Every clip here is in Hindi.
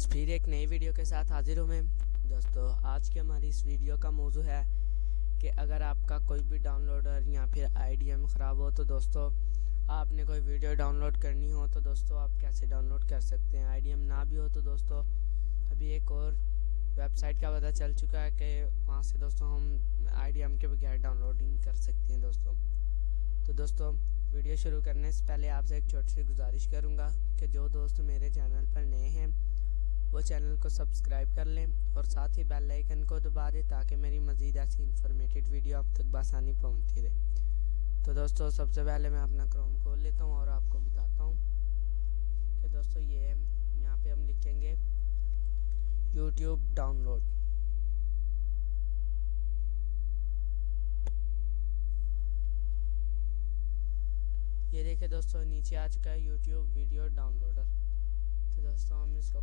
आज फिर एक नई वीडियो के साथ हाजिर हूँ मैं। दोस्तों आज की हमारी इस वीडियो का मौजू है कि अगर आपका कोई भी डाउनलोडर या फिर आईडीएम ख़राब हो तो दोस्तों आपने कोई वीडियो डाउनलोड करनी हो तो दोस्तों आप कैसे डाउनलोड कर सकते हैं। आईडीएम ना भी हो तो दोस्तों अभी एक और वेबसाइट का पता चल चुका है कि वहाँ से दोस्तों हम आईडीएम के बगैर डाउनलोडिंग कर सकते हैं दोस्तों। तो दोस्तों वीडियो शुरू करने से पहले आपसे एक छोटी सी गुजारिश करूंगा कि जो दोस्त मेरे चैनल पर नए हैं वो चैनल को सब्सक्राइब कर लें और साथ ही बेल आइकन को दबा दें ताकि मेरी मज़ीद ऐसी इन्फॉर्मेटिव वीडियो आप तक बआसानी पहुंचती रहे। तो दोस्तों सबसे पहले मैं अपना क्रोम खोल लेता हूं और आपको बताता हूं कि दोस्तों ये यहाँ पे हम लिखेंगे यूट्यूब डाउनलोड। ये देखिए दोस्तों नीचे आ चुका है यूट्यूब वीडियो डाउनलोडर। तो दोस्तों हम इसको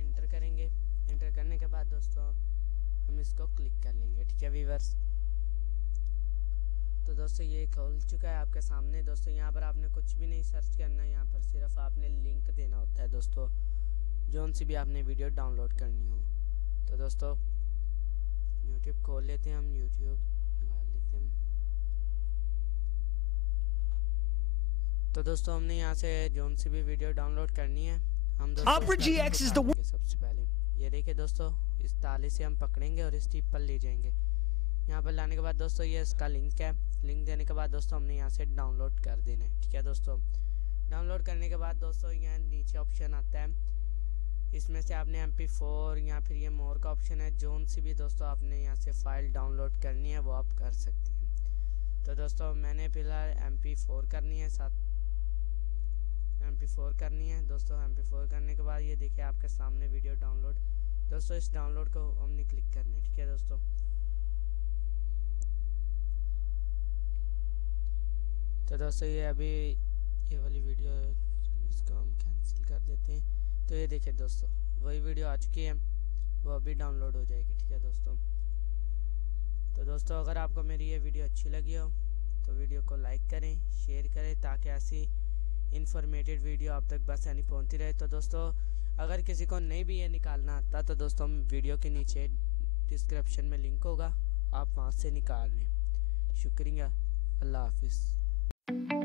इंटर करेंगे। इंटर करने के बाद दोस्तों हम इसको क्लिक कर लेंगे। ठीक है व्यूअर्स, तो दोस्तों ये खोल चुका है आपके सामने। दोस्तों यहाँ पर आपने कुछ भी नहीं सर्च करना है, यहाँ पर सिर्फ आपने लिंक देना होता है दोस्तों जोन सी भी आपने वीडियो डाउनलोड करनी हो। तो दोस्तों यूट्यूब खोल लेते हैं, हम यूट्यूब लगा लेते हैं। तो दोस्तों हमने यहाँ से जोन सी भी वीडियो डाउनलोड करनी है। हम सबसे पहले ये देखिए दोस्तों इस ताले से हम पकड़ेंगे और इस टिप पर ले जाएंगे। यहाँ पर लाने के बाद दोस्तों ये इसका लिंक है। लिंक देने के बाद दोस्तों हमने यहाँ से डाउनलोड कर देना है। ठीक है दोस्तों, डाउनलोड करने के बाद दोस्तों यहाँ नीचे ऑप्शन आता है, इसमें से आपने MP4 या फिर ये मोर का ऑप्शन है। जोन सी भी दोस्तों आपने यहाँ से फाइल डाउनलोड करनी है वो आप कर सकते हैं। तो दोस्तों मैंने फिलहाल MP4 करनी है, MP4 करनी है दोस्तों। MP4 करने के बाद ये देखिए आपके सामने वीडियो डाउनलोड। दोस्तों इस डाउनलोड को हमने क्लिक करना है। ठीक है दोस्तों, तो दोस्तों ये अभी ये वाली वीडियो इसको हम कैंसिल कर देते हैं। तो ये देखिए दोस्तों वही वीडियो आ चुकी है, वो अभी डाउनलोड हो जाएगी। ठीक है दोस्तों, तो दोस्तों अगर आपको मेरी ये वीडियो अच्छी लगी हो तो वीडियो को लाइक करें, शेयर करें ताकि ऐसी इन्फॉर्मेटिव वीडियो आप तक बआसानी पहुंचती रहे। तो दोस्तों अगर किसी को नहीं भी ये निकालना आता तो दोस्तों वीडियो के नीचे डिस्क्रिप्शन में लिंक होगा, आप वहां से निकाल लें। शुक्रिया, अल्लाह हाफिज़।